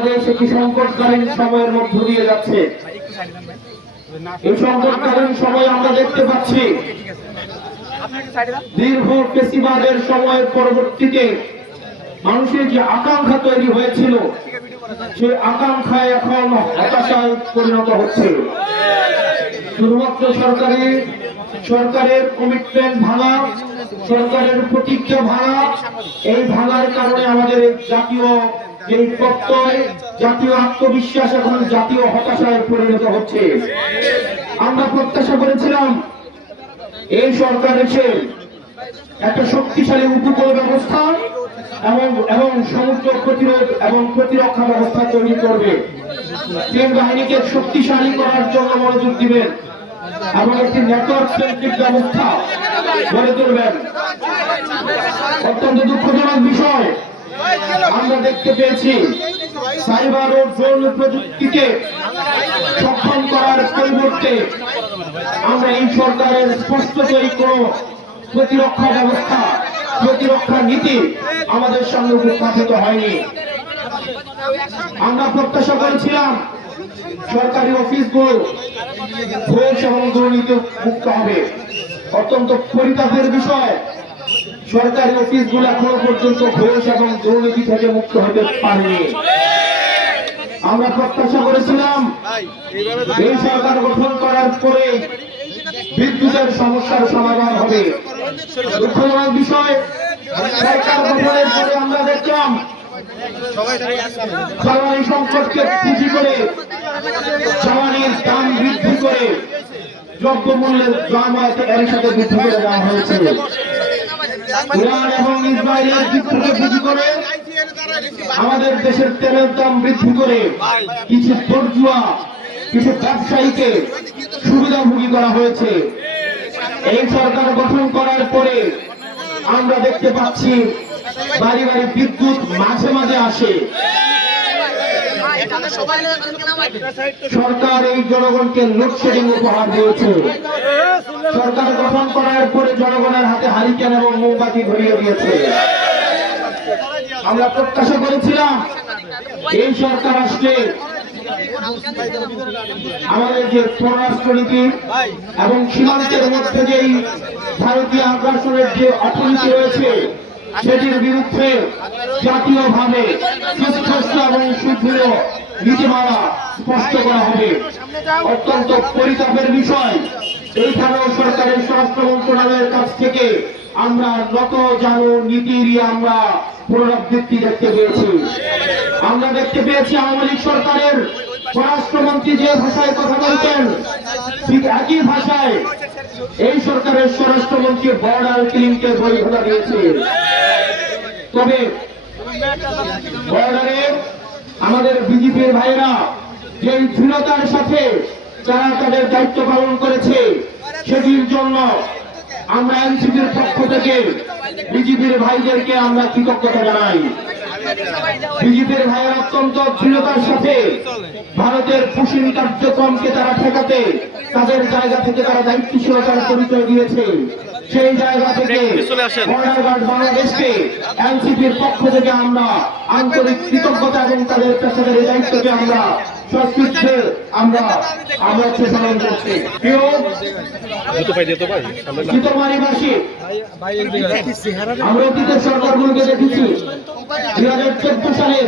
বাংলাদেশ একটি সংকটকালীন সময়ের মধ্য দিয়ে যাচ্ছে। এই সংকটকালীন সময় আমরা দেখতে পাচ্ছি দীর্ঘ ফেসিবাদের সময়ের পরবর্তীতে মানুষের যে আকাঙ্ক্ষা তৈরি হয়েছিল সেই আকাঙ্ক্ষায় এখন হতাশায় পরিণত হচ্ছে। শুধুমাত্র সরকারের কমিটমেন্ট ভাঙা, সরকারের প্রতিজ্ঞা ভাঙা, এই ভাঙার কারণে আমাদের জাতীয় যে প্রত্যয়, জাতীয় আত্মবিশ্বাস এখন জাতীয় হতাশায় পরিণত হচ্ছে। আমরা প্রত্যাশা করেছিলাম এই সরকার এসে একটা শক্তিশালী উপকূল ব্যবস্থা এবং সমুদ্র প্রতিরোধ এবং প্রতিরক্ষা ব্যবস্থা তৈরি করবে, ট্রেন বাহিনীকে শক্তিশালী করার জন্য মনোযোগ দিবেন এবং একটি নেটওয়ার্ক কেন্দ্রিক ব্যবস্থা গড়ে তুলবেন। অত্যন্ত দুঃখজনক বিষয় আমরা দেখতে পেয়েছি সাইবার ও ড্রোন প্রযুক্তিকে সক্ষম করার পরিবর্তে আমরা এই সরকারের স্পষ্টতই কোন প্রতিরক্ষা ব্যবস্থা, প্রতিরক্ষা নীতি আমাদের সামনে উপস্থাপিত হয়নি। আমরা প্রত্যাশা করেছিলাম সরকারি অফিসগুলো ঘোষ এবং দুর্নীতি মুক্ত হবে। অত্যন্ত পরিতাপের বিষয়, সরকারি অফিসগুলো এখনো পর্যন্ত ঘোষ এবং দুর্নীতি থেকে মুক্ত হতে পারেনি। আমরা প্রত্যাশা করেছিলাম এই সরকার গঠন করার পরে বিদ্যুতের সমস্যার সমাধান হবে। দুঃখজনক বিষয়, সরকার গঠনের পরে আমরা দেখলাম জ্বালানি সংকটকে পুঁজি করে জ্বালানির দাম বৃদ্ধি করে দ্রব্যমূল্যের দাম এর সাথে বৃদ্ধি করে দেওয়া হয়েছে। ইরান এবং ইসরায়েলের যুদ্ধকে পুঁজি করে আমাদের দেশের তেলের দাম বৃদ্ধি করে কিছু বর্জুয়া, কিছু ব্যবসায়ীকে সুবিধাভোগী করা হয়েছে। এই সরকার গঠন করার পরে আমরা দেখতে পাচ্ছি বাড়ি বাড়ি বিদ্যুৎ মাঝে মাঝে আসে। সরকার এই জনগণকে লোডশেডিং উপহার দিয়েছে। সরকার গঠন করার পরে জনগণের হাতে হারিকেন এবং মোমবাতি ধরিয়ে দিয়েছে। আমরা প্রত্যাশা করেছিলাম এই সরকার আসলে আমাদের যে পররাষ্ট্রনীতি এবং সীমান্তের মধ্যে যেই ভারতীয় আগ্রাসনের যে অর্থনীতি রয়েছে সেটির বিরুদ্ধে জাতীয়ভাবে সুস্পষ্ট এবং সুদৃঢ় নীতিমালা স্পষ্ট করা হবে। অত্যন্ত পরিতাপের বিষয়, এইখানেও সরকারের স্বরাষ্ট্র মন্ত্রণালয়ের কাছ থেকে আমরা নত জানো নীতিরই আমরা পুনরাবৃত্তি দেখতে পেয়েছি। আমরা দেখতে পেয়েছি আওয়ামী লীগ সরকারের স্বরাষ্ট্রমন্ত্রী যে ভাষায় কথা বলতেন ঠিক একই ভাষায় এই সরকারের স্বরাষ্ট্রমন্ত্রী বর্ডার কিলিংকে বৈধতা দিয়েছে। তবে বর্ডারে আমাদের বিজেপির ভাইরা যে দৃঢ়তার সাথে যারা তাদের দায়িত্ব পালন করেছে সেটির জন্য আমরা এনসিপির পক্ষ থেকে বিজেপির ভাইদেরকে আমরা কৃতজ্ঞতা জানাই। বিজেপির ভাইয়ের অত্যন্ত দৃঢ়তার সাথে ভারতের পুশিং কার্যক্রমকে তারা ঠেকাতে তাদের জায়গা থেকে তারা দায়িত্বশীলতার পরিচয় দিয়েছে। সেই জায়গা থেকে বর্ডার গার্ড বাংলাদেশকে এনসিপির পক্ষ থেকে আমরা আন্তরিক কৃতজ্ঞতা এবং তাদের পেশাদারী দায়িত্বকে আমরা সস্কৃত্যে আমরা স্মরণ করছি। আমরা অতীতের সরকারগুলোকে দেখেছি 2014 সালে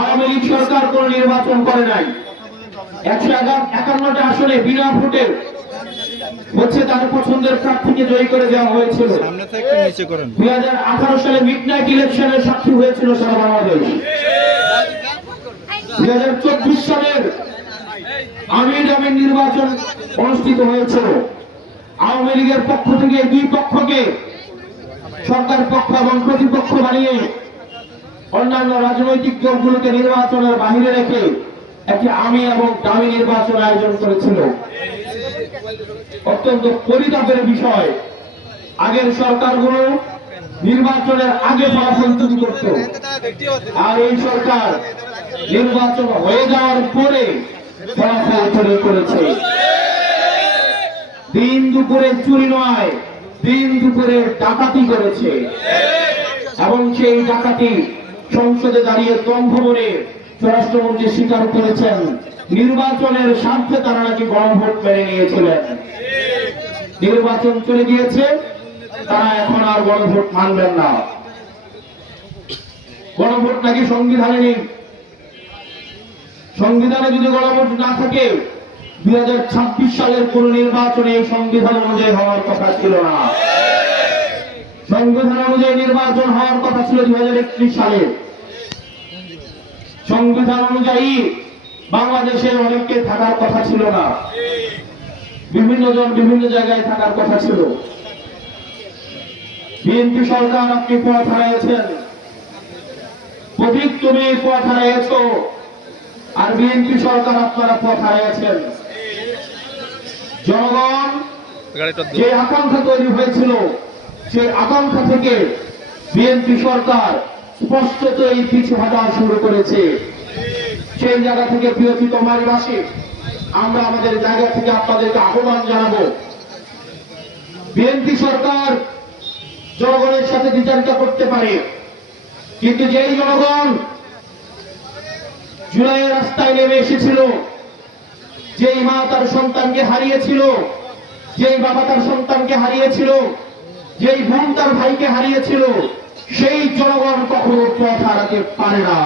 আওয়ামী লীগ সরকার কোন নির্বাচন করে নাই। 151টা আসনে বিনা ভোটে হচ্ছে তার পছন্দের প্রার্থীকে জয়ী করে দেওয়া হয়েছিল। 2018 সালে মিডনাইট ইলেকশনের সাক্ষী হয়েছিল সারা বাংলাদেশ। 2024 সালের আমির নির্বাচন অনুষ্ঠিত হয়েছিল। আওয়ামী লীগের পক্ষ থেকে দুই পক্ষকে সরকার পক্ষ এবং প্রতিপক্ষ বানিয়ে অন্যান্য রাজনৈতিক দলগুলোকে নির্বাচনের বাহিরে রেখে একটি আমি এবং দামি নির্বাচন আয়োজন করেছিল। অত্যন্ত পরিতাপের বিষয়, আগের সরকারগুলো নির্বাচনের আগে ফলাফল তৈরি করত, আর এই সরকার নির্বাচন হয়ে যাওয়ার পরে ফলাফল তৈরি করেছে। দিন দুপুরে চুরি নয়, দিন দুপুরে ডাকাতি করেছে এবং সেই ডাকাতি সংসদে দাঁড়িয়ে দম্ভমনে স্বরাষ্ট্রমন্ত্রী স্বীকার করেছেন নির্বাচনের স্বার্থে তারা নাকি গণভোট মেনে নিয়েছিলেন। নির্বাচন চলে গিয়েছে, তারা এখন আর গণভোট মানবেন না। গণভোট নাকি সংবিধানে নেই। সংবিধানে যদি গণভোট না থাকে 2026 সালের কোন নির্বাচনে এই সংবিধান অনুযায়ী হওয়ার কথা ছিল না। সংবিধান অনুযায়ী নির্বাচন হওয়ার কথা ছিল 2031 সালে। সংবিধান অনুযায়ী বাংলাদেশের অনেককে থাকার কথা ছিল না, বিভিন্ন জন বিভিন্ন জায়গায় থাকার কথা ছিল। বিএনপি সরকার আপনি পথ হারিয়েছেন, প্রতীক তুমি পথ হারিয়েছ, আর বিএনপি সরকার আপনারা পথ হারিয়েছেন। জনগণ যে আকাঙ্ক্ষা তৈরি হয়েছিল সেই আকাঙ্ক্ষা থেকে বিএনপি সরকার স্পষ্টতই পিছু হটা শুরু করেছে। সেই জায়গা থেকে প্রিয় চিতমারীবাসী, আমরা আমাদের জায়গা থেকে আপনাদেরকে আহ্বান জানাবো, বিএনপি সরকার জনগণের সাথে বিচারিতা করতে পারে, কিন্তু যেই জনগণ জুলাইয়ের রাস্তায় নেমে এসেছিল, যেই মা তার সন্তানকে হারিয়েছিল, যেই বাবা তার সন্তানকে হারিয়েছিল, যেই বোন তার ভাইকে হারিয়েছিল, সেই জনগণ কখনো পথ হারাতে পারে না।